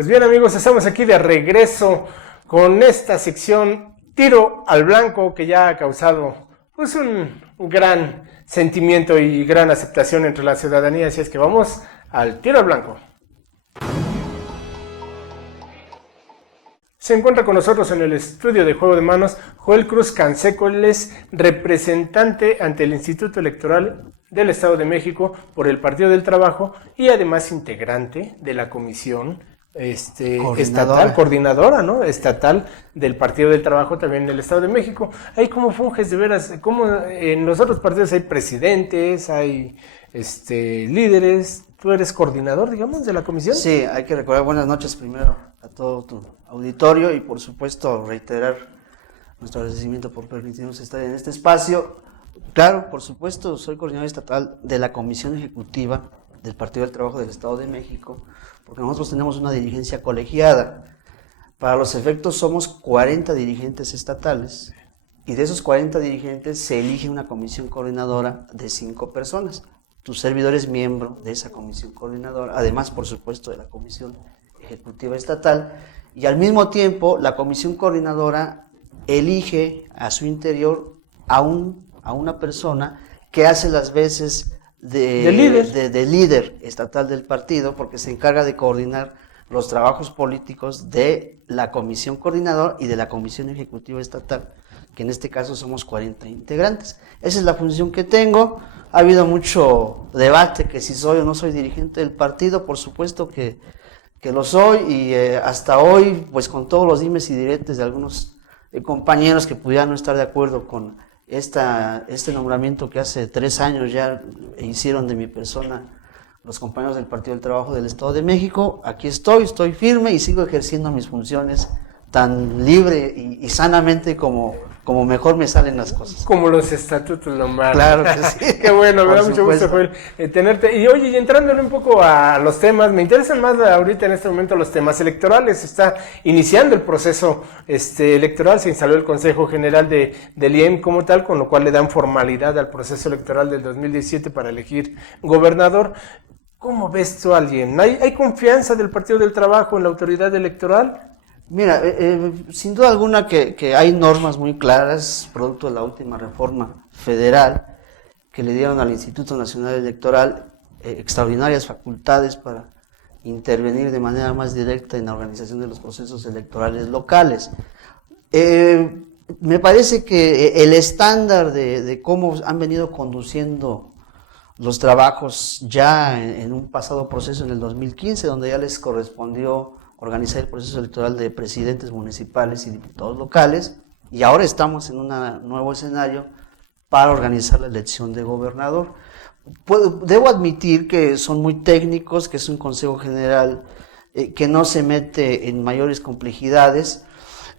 Pues bien, amigos, estamos aquí de regreso con esta sección Tiro al Blanco, que ya ha causado pues un gran sentimiento y gran aceptación entre la ciudadanía. Así es que vamos al Tiro al Blanco. Se encuentra con nosotros en el estudio de Juego de Manos Joel Cruz Canseco, él es representante ante el Instituto Electoral del Estado de México por el Partido del Trabajo y además integrante de la comisión estatal, coordinadora, ¿no? Estatal del Partido del Trabajo también en el Estado de México. Ahí cómo funges de veras, cómo en los otros partidos hay presidentes, hay líderes. ¿Tú eres coordinador, digamos, de la comisión? Sí, hay que recordar buenas noches primero a todo tu auditorio y por supuesto reiterar nuestro agradecimiento por permitirnos estar en este espacio. Claro, por supuesto, soy coordinador estatal de la Comisión Ejecutiva del Partido del Trabajo del Estado de México, porque nosotros tenemos una dirigencia colegiada. Para los efectos somos 40 dirigentes estatales y de esos 40 dirigentes se elige una comisión coordinadora de 5 personas. Tu servidor es miembro de esa comisión coordinadora, además, por supuesto, de la Comisión Ejecutiva Estatal, y al mismo tiempo la comisión coordinadora elige a su interior a una persona que hace las veces de líder estatal del partido, porque se encarga de coordinar los trabajos políticos de la comisión coordinadora y de la comisión ejecutiva estatal, que en este caso somos 40 integrantes. Esa es la función que tengo. Ha habido mucho debate que si soy o no soy dirigente del partido. Por supuesto que lo soy, y hasta hoy, pues con todos los dimes y diretes de algunos compañeros que pudieran no estar de acuerdo con este nombramiento que hace 3 años ya hicieron de mi persona los compañeros del Partido del Trabajo del Estado de México, aquí estoy firme y sigo ejerciendo mis funciones tan libre y sanamente como mejor me salen las cosas. Como los estatutos lo mandan. Claro que sí. Qué bueno, me da mucho gusto, Joel, tenerte. Y oye, y entrándole un poco a los temas, me interesan más ahorita en este momento los temas electorales. Se está iniciando el proceso electoral, se instaló el Consejo General del IEM como tal, con lo cual le dan formalidad al proceso electoral del 2017 para elegir gobernador. ¿Cómo ves tú a alguien? ¿Hay confianza del Partido del Trabajo en la autoridad electoral? Mira, sin duda alguna que hay normas muy claras, producto de la última reforma federal, que le dieron al Instituto Nacional Electoral extraordinarias facultades para intervenir de manera más directa en la organización de los procesos electorales locales. Me parece que el estándar de cómo han venido conduciendo los trabajos ya en un pasado proceso en el 2015, donde ya les correspondió organizar el proceso electoral de presidentes municipales y diputados locales, y ahora estamos en un nuevo escenario para organizar la elección de gobernador. Debo admitir que son muy técnicos, que es un consejo general que no se mete en mayores complejidades.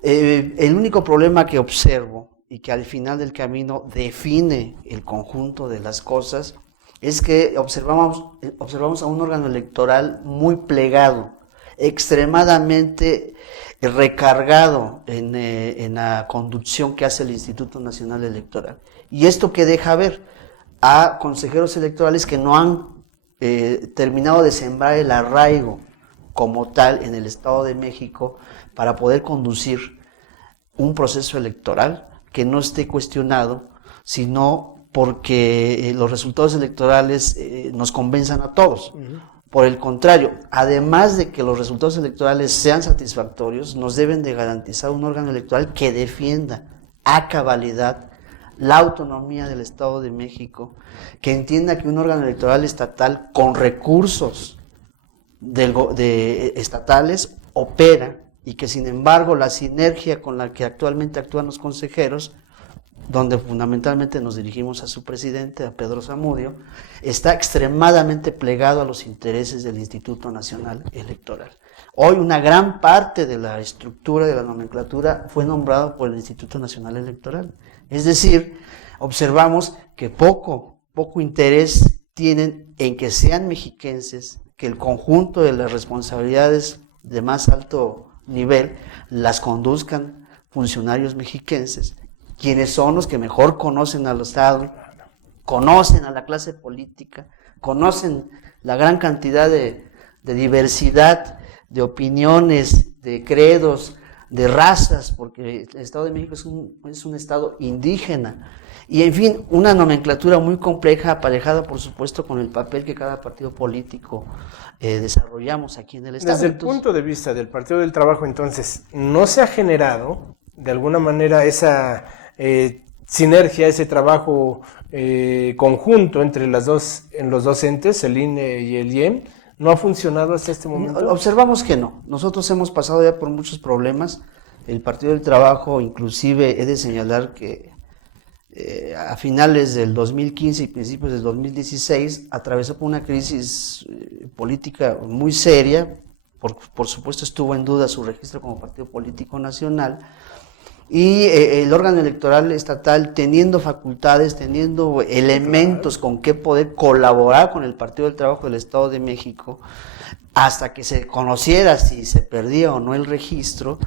El único problema que observo y que al final del camino define el conjunto de las cosas es que observamos a un órgano electoral muy plegado, extremadamente recargado en la conducción que hace el Instituto Nacional Electoral. Y esto que deja ver a consejeros electorales que no han terminado de sembrar el arraigo como tal en el Estado de México para poder conducir un proceso electoral que no esté cuestionado, sino porque los resultados electorales nos convenzan a todos. Por el contrario, además de que los resultados electorales sean satisfactorios, nos deben de garantizar un órgano electoral que defienda a cabalidad la autonomía del Estado de México, que entienda que un órgano electoral estatal con recursos estatales opera, y que sin embargo la sinergia con la que actualmente actúan los consejeros, donde fundamentalmente nos dirigimos a su presidente, a Pedro Zamudio, está extremadamente plegado a los intereses del Instituto Nacional Electoral. Hoy una gran parte de la estructura de la nomenclatura fue nombrada por el Instituto Nacional Electoral. Es decir, observamos que poco interés tienen en que sean mexiquenses, que el conjunto de las responsabilidades de más alto nivel las conduzcan funcionarios mexiquenses, quienes son los que mejor conocen al Estado, conocen a la clase política, conocen la gran cantidad de diversidad de opiniones, de credos, de razas, porque el Estado de México es un estado indígena. Y en fin, una nomenclatura muy compleja, aparejada por supuesto con el papel que cada partido político desarrollamos aquí en el Estado. Desde el punto de vista del Partido del Trabajo, entonces, ¿no se ha generado de alguna manera esa sinergia, ese trabajo conjunto entre los dos entes, el INE y el IEM? ¿No ha funcionado hasta este momento? Observamos que no. Nosotros hemos pasado ya por muchos problemas. El Partido del Trabajo, inclusive, he de señalar que a finales del 2015 y principios del 2016 atravesó por una crisis política muy seria. Por supuesto estuvo en duda su registro como partido político nacional, y el órgano electoral estatal, teniendo facultades, teniendo elementos con que poder colaborar con el Partido del Trabajo del Estado de México, hasta que se conociera si se perdía o no el registro,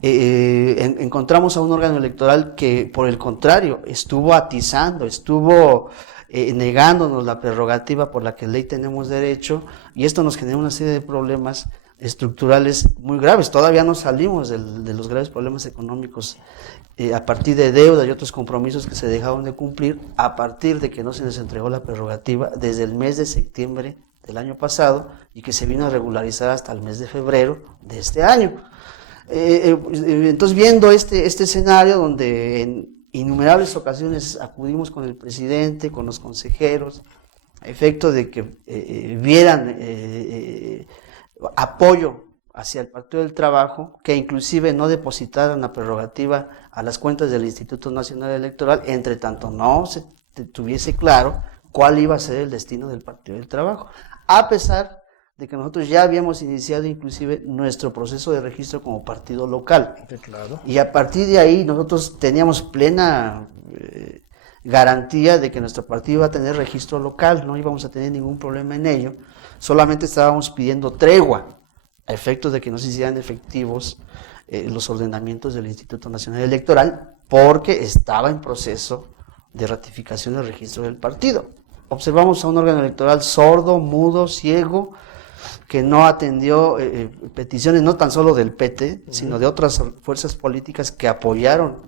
encontramos a un órgano electoral que, por el contrario, estuvo atizando, estuvo negándonos la prerrogativa por la que en ley tenemos derecho, y esto nos genera una serie de problemas estructurales muy graves. Todavía no salimos de los graves problemas económicos a partir de deuda y otros compromisos que se dejaron de cumplir a partir de que no se les entregó la prerrogativa desde el mes de septiembre del año pasado, y que se vino a regularizar hasta el mes de febrero de este año. Entonces, viendo este escenario donde en innumerables ocasiones acudimos con el presidente, con los consejeros, a efecto de que vieran apoyo hacia el Partido del Trabajo, que inclusive no depositaran la prerrogativa a las cuentas del Instituto Nacional Electoral, entre tanto no se tuviese claro cuál iba a ser el destino del Partido del Trabajo, a pesar de que nosotros ya habíamos iniciado inclusive nuestro proceso de registro como partido local. Claro. Y a partir de ahí nosotros teníamos plena garantía de que nuestro partido iba a tener registro local, no íbamos a tener ningún problema en ello. Solamente estábamos pidiendo tregua a efectos de que no se hicieran efectivos los ordenamientos del Instituto Nacional Electoral, porque estaba en proceso de ratificación del registro del partido. Observamos a un órgano electoral sordo, mudo, ciego, que no atendió peticiones no tan solo del PT, sino de otras fuerzas políticas que apoyaron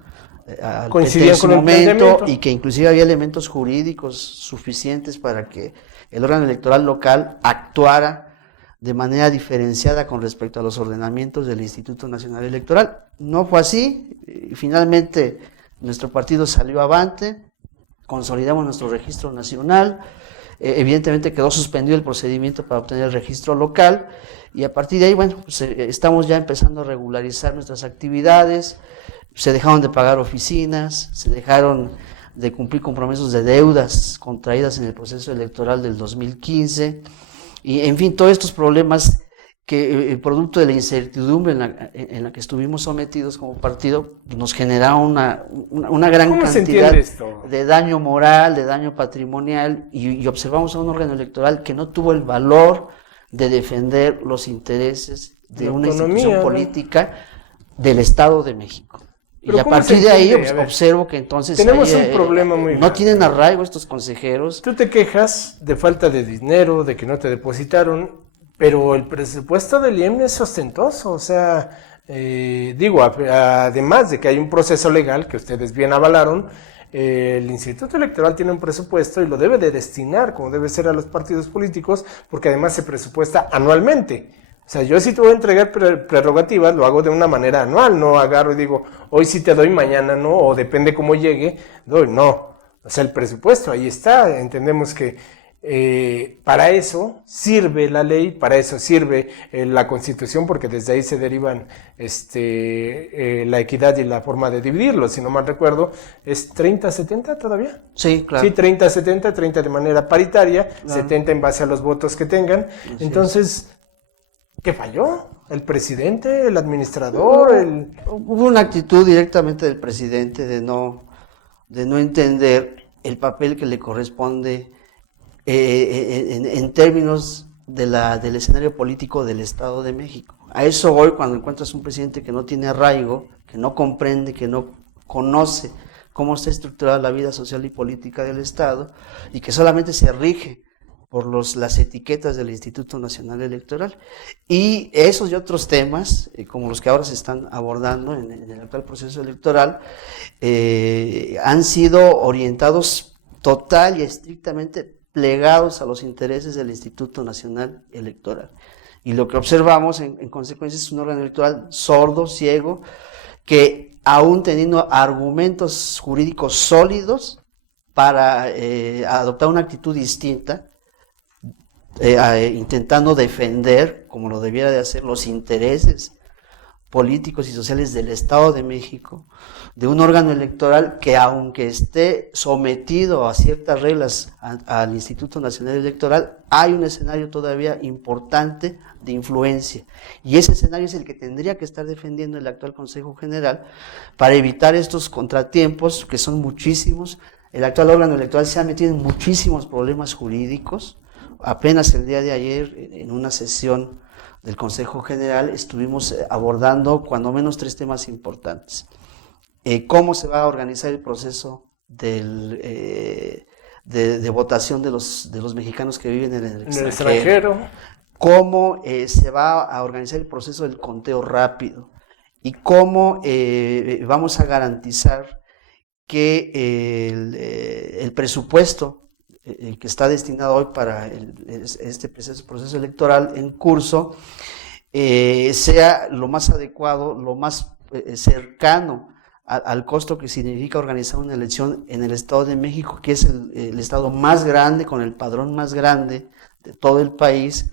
al PT en su momento, y que inclusive había elementos jurídicos suficientes para que el órgano electoral local actuara de manera diferenciada con respecto a los ordenamientos del Instituto Nacional Electoral. No fue así, y finalmente nuestro partido salió avante, consolidamos nuestro registro nacional, evidentemente quedó suspendido el procedimiento para obtener el registro local, y a partir de ahí, bueno, pues, estamos ya empezando a regularizar nuestras actividades. Se dejaron de pagar oficinas, se dejaron de cumplir compromisos de deudas contraídas en el proceso electoral del 2015, y en fin, todos estos problemas que, producto de la incertidumbre en la que estuvimos sometidos como partido, nos generaron una gran cantidad de daño moral, de daño patrimonial, y observamos a un órgano electoral que no tuvo el valor de defender los intereses de una institución política del Estado de México. Y a partir de ahí observo que entonces tenemos un problema muy no tienen arraigo estos consejeros. Tú te quejas de falta de dinero, de que no te depositaron, pero el presupuesto del IEM es ostentoso. O sea, además de que hay un proceso legal que ustedes bien avalaron, el Instituto Electoral tiene un presupuesto y lo debe de destinar como debe ser a los partidos políticos, porque además se presupuesta anualmente. O sea, yo si te voy a entregar prerrogativas, lo hago de una manera anual, no agarro y digo, hoy sí te doy, mañana no, o depende cómo llegue, doy, no. O sea, el presupuesto ahí está, entendemos que para eso sirve la ley, para eso sirve la Constitución, porque desde ahí se derivan la equidad y la forma de dividirlo. Si no mal recuerdo, ¿es 30-70 todavía? Sí, claro. Sí, 30-70, 30 de manera paritaria, claro. 70 en base a los votos que tengan. Así entonces, ¿qué falló? ¿El presidente, el administrador? Hubo una actitud directamente del presidente de no entender el papel que le corresponde en términos del escenario político del Estado de México. A eso voy cuando encuentras un presidente que no tiene arraigo, que no comprende, que no conoce cómo está estructurada la vida social y política del Estado, y que solamente se rige por las etiquetas del Instituto Nacional Electoral. Y esos y otros temas, como los que ahora se están abordando en el actual proceso electoral, han sido orientados total y estrictamente plegados a los intereses del Instituto Nacional Electoral. Y lo que observamos en consecuencia es un órgano electoral sordo, ciego, que aún teniendo argumentos jurídicos sólidos para adoptar una actitud distinta, intentando defender, como lo debiera de hacer, los intereses políticos y sociales del Estado de México, de un órgano electoral que, aunque esté sometido a ciertas reglas al Instituto Nacional Electoral, hay un escenario todavía importante de influencia, y ese escenario es el que tendría que estar defendiendo el actual Consejo General para evitar estos contratiempos, que son muchísimos. El actual órgano electoral se ha metido en muchísimos problemas jurídicos. Apenas el día de ayer, en una sesión del Consejo General, estuvimos abordando cuando menos 3 temas importantes. Cómo se va a organizar el proceso de votación de los mexicanos que viven en el extranjero. Cómo se va a organizar el proceso del conteo rápido y cómo vamos a garantizar que el presupuesto que está destinado hoy para este proceso electoral en curso sea lo más adecuado, lo más cercano al costo que significa organizar una elección en el Estado de México, que es el estado más grande, con el padrón más grande de todo el país.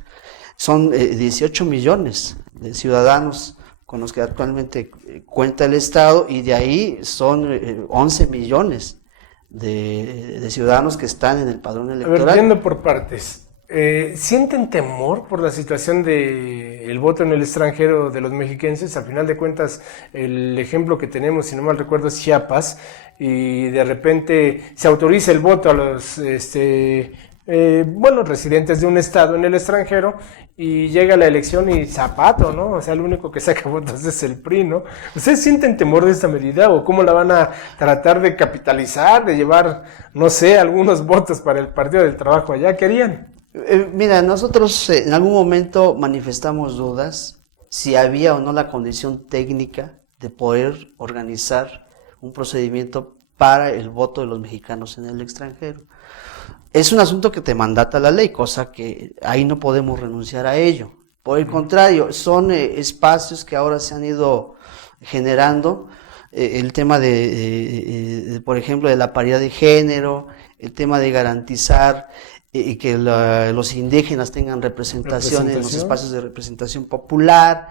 Son 18 millones de ciudadanos con los que actualmente cuenta el Estado, y de ahí son 11 millones de ciudadanos que están en el padrón electoral. A ver, viendo por partes, ¿sienten temor por la situación del voto en el extranjero de los mexiquenses? Al final de cuentas, el ejemplo que tenemos, si no mal recuerdo, es Chiapas, y de repente se autoriza el voto a los residentes de un estado en el extranjero, y llega la elección y zapato, ¿no? O sea, el único que saca votos es el PRI, ¿no? ¿Ustedes sienten temor de esta medida, o cómo la van a tratar de capitalizar, de llevar, no sé, algunos votos para el Partido del Trabajo allá? ¿Qué harían? Mira, nosotros en algún momento manifestamos dudas si había o no la condición técnica de poder organizar un procedimiento para el voto de los mexicanos en el extranjero. Es un asunto que te mandata la ley, cosa que ahí no podemos renunciar a ello. Por el contrario, son espacios que ahora se han ido generando, el tema por ejemplo, de la paridad de género, el tema de garantizar que los indígenas tengan representación en los espacios de representación popular,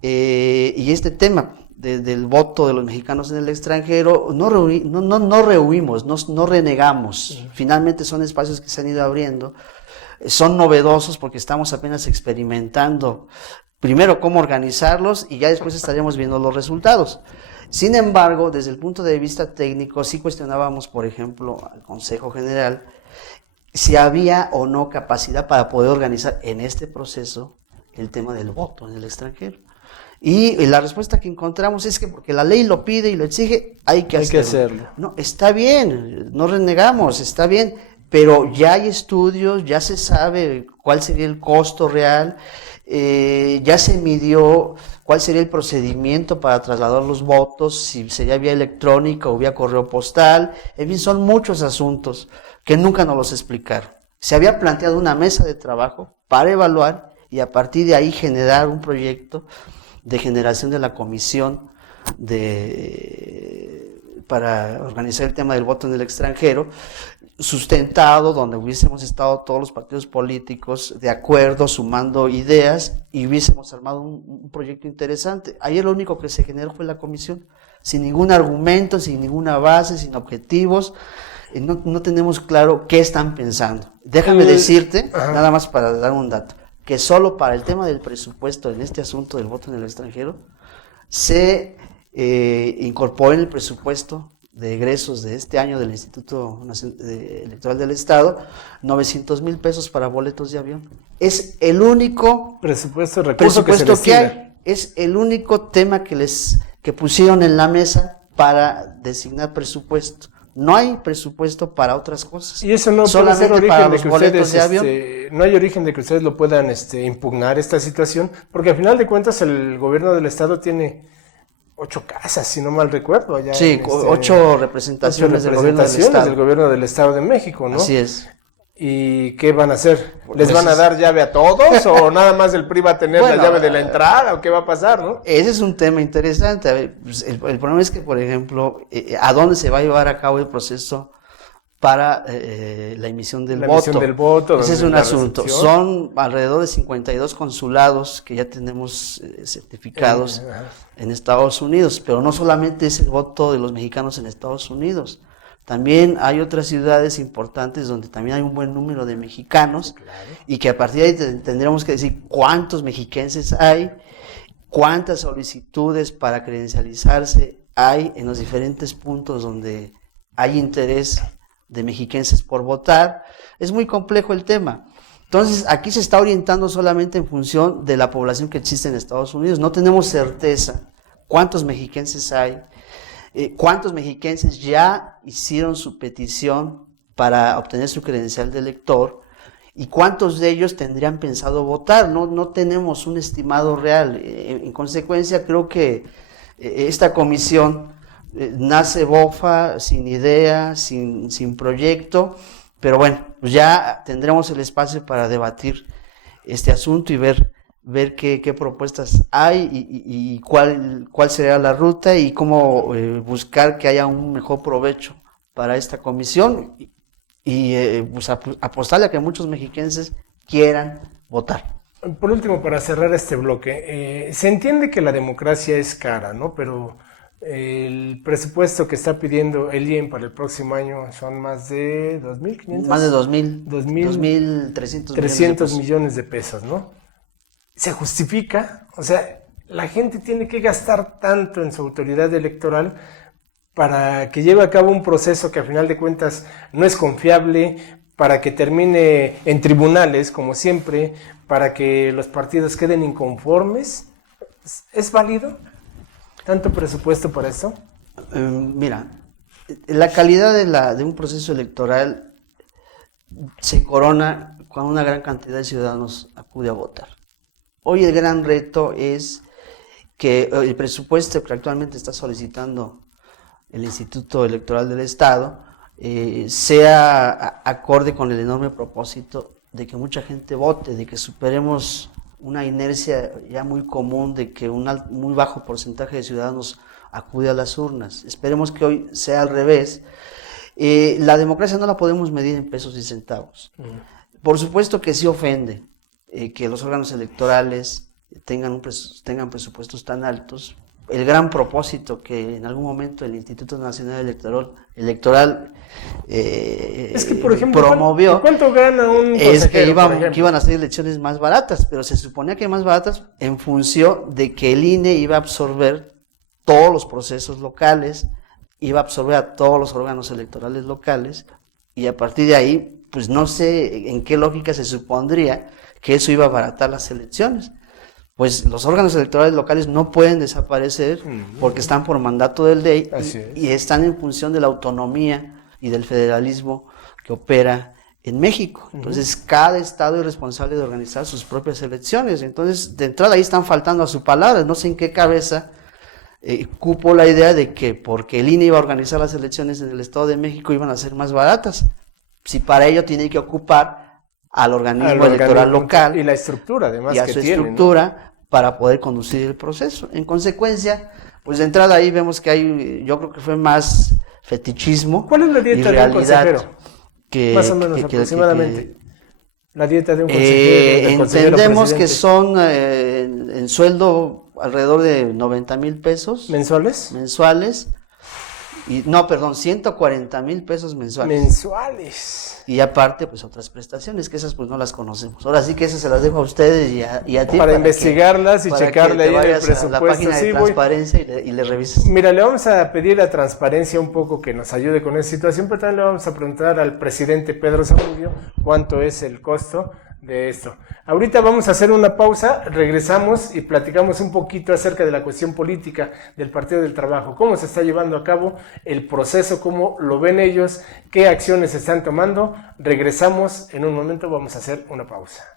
y este tema del voto de los mexicanos en el extranjero, no rehuimos, no renegamos. Finalmente son espacios que se han ido abriendo, son novedosos porque estamos apenas experimentando primero cómo organizarlos, y ya después estaríamos viendo los resultados. Sin embargo, desde el punto de vista técnico, sí cuestionábamos, por ejemplo, al Consejo General, si había o no capacidad para poder organizar en este proceso el tema del voto en el extranjero. Y la respuesta que encontramos es que porque la ley lo pide y lo exige, hay que hacerlo. No, está bien, no renegamos, está bien, pero ya hay estudios, ya se sabe cuál sería el costo real, ya se midió cuál sería el procedimiento para trasladar los votos, si sería vía electrónica o vía correo postal. En fin, son muchos asuntos que nunca nos los explicaron. Se había planteado una mesa de trabajo para evaluar y a partir de ahí generar un proyecto de generación de la comisión para organizar el tema del voto en el extranjero, sustentado, donde hubiésemos estado todos los partidos políticos de acuerdo, sumando ideas, y hubiésemos armado un proyecto interesante. Ayer lo único que se generó fue la comisión, sin ningún argumento, sin ninguna base, sin objetivos. No tenemos claro qué están pensando. Déjame decirte, nada más para dar un dato, que solo para el tema del presupuesto en este asunto del voto en el extranjero se incorporó en el presupuesto de egresos de este año del Instituto Electoral del Estado 900,000 pesos para boletos de avión. Es el único presupuesto que hay, es el único tema que pusieron en la mesa para designar presupuesto. No hay presupuesto para otras cosas. Y eso no puede solamente ser origen para de los que boletos ustedes, de avión. no hay origen de que ustedes lo puedan impugnar esta situación, porque al final de cuentas el gobierno del estado tiene 8 casas, si no mal recuerdo. Allá Sí, 8 representaciones del gobierno del estado. del gobierno del Estado de México, ¿no? Así es. ¿Y qué van a hacer? ¿Les Pues van a dar llave a todos o nada más el PRI va a tener Bueno, la llave de la entrada o qué va a pasar, no? Ese es un tema interesante. A ver, pues, el problema es que, por ejemplo, ¿a dónde se va a llevar a cabo el proceso para la emisión del voto? Emisión del voto. Ese es un la asunto. recepción. Son alrededor de 52 consulados que ya tenemos certificados en Estados Unidos, pero no solamente es el voto de los mexicanos en Estados Unidos. También hay otras ciudades importantes donde también hay un buen número de mexicanos, Claro. y que a partir de ahí tendremos que decir cuántos mexiquenses hay, cuántas solicitudes para credencializarse hay en los diferentes puntos donde hay interés de mexiquenses por votar. Es muy complejo el tema. Entonces, aquí se está orientando solamente en función de la población que existe en Estados Unidos. No tenemos certeza cuántos mexiquenses hay, cuántos mexiquenses ya hicieron su petición para obtener su credencial de elector y cuántos de ellos tendrían pensado votar. No tenemos un estimado real. En consecuencia, creo que esta comisión nace bofa, sin idea, sin proyecto, pero bueno, pues ya tendremos el espacio para debatir este asunto y ver qué propuestas hay y cuál será la ruta y cómo buscar que haya un mejor provecho para esta comisión y pues apostarle a que muchos mexiquenses quieran votar. Por último, para cerrar este bloque, se entiende que la democracia es cara, ¿no? Pero el presupuesto que está pidiendo el IEM para el próximo año son más de 2.500. Más de 2.300 300 millones de pesos, ¿no? ¿Se justifica? O sea, la gente tiene que gastar tanto en su autoridad electoral para que lleve a cabo un proceso que a final de cuentas no es confiable, para que termine en tribunales, como siempre, para que los partidos queden inconformes. ¿Es válido tanto presupuesto para esto? Mira, la calidad de un proceso electoral se corona cuando una gran cantidad de ciudadanos acude a votar. Hoy el gran reto es que el presupuesto que actualmente está solicitando el Instituto Electoral del Estado sea acorde con el enorme propósito de que mucha gente vote, de que superemos una inercia ya muy común de que un muy bajo porcentaje de ciudadanos acude a las urnas. Esperemos que hoy sea al revés. La democracia no la podemos medir en pesos y centavos. Por supuesto que sí ofende que los órganos electorales tengan presupuestos tan altos. El gran propósito que en algún momento el Instituto Nacional Electoral es que, por ejemplo, promovió, ¿cuánto gana un consejero? Es que iban a ser elecciones más baratas, pero se suponía que más baratas en función de que el INE iba a absorber todos los procesos locales, iba a absorber a todos los órganos electorales locales, y a partir de ahí, pues no sé en qué lógica se supondría que eso iba a abaratar las elecciones. Pues los órganos electorales locales no pueden desaparecer porque están por mandato del ley y están en función de la autonomía y del federalismo que opera en México. Entonces, cada estado es responsable de organizar sus propias elecciones. Entonces, de entrada ahí están faltando a su palabra. No sé en qué cabeza cupo la idea de que porque el INE iba a organizar las elecciones en el Estado de México iban a ser más baratas. Si para ello tiene que ocupar al organismo electoral local y la estructura además y a que su tiene, estructura, ¿no? Para poder conducir el proceso. En consecuencia, pues de entrada ahí vemos que hay, yo creo que fue más fetichismo. ¿Cuál es la dieta de un consejero? Más o menos aproximadamente. La dieta de un consejero. Entendemos que son en sueldo alrededor de 90,000 pesos. ¿Mensuales? Y, no, perdón, 140,000 pesos mensuales. Mensuales. Y aparte, pues otras prestaciones, que esas pues no las conocemos. Ahora sí que esas se las dejo a ustedes y a ti. Para investigarlas y checarle ahí el presupuesto. A la página de transparencia y le revises. Mira, le vamos a pedir a Transparencia un poco que nos ayude con esta situación, pero también le vamos a preguntar al presidente Pedro Zamudio cuánto es el costo de esto. Ahorita vamos a hacer una pausa, regresamos y platicamos un poquito acerca de la cuestión política del Partido del Trabajo, cómo se está llevando a cabo el proceso, cómo lo ven ellos, qué acciones están tomando. Regresamos en un momento, vamos a hacer una pausa.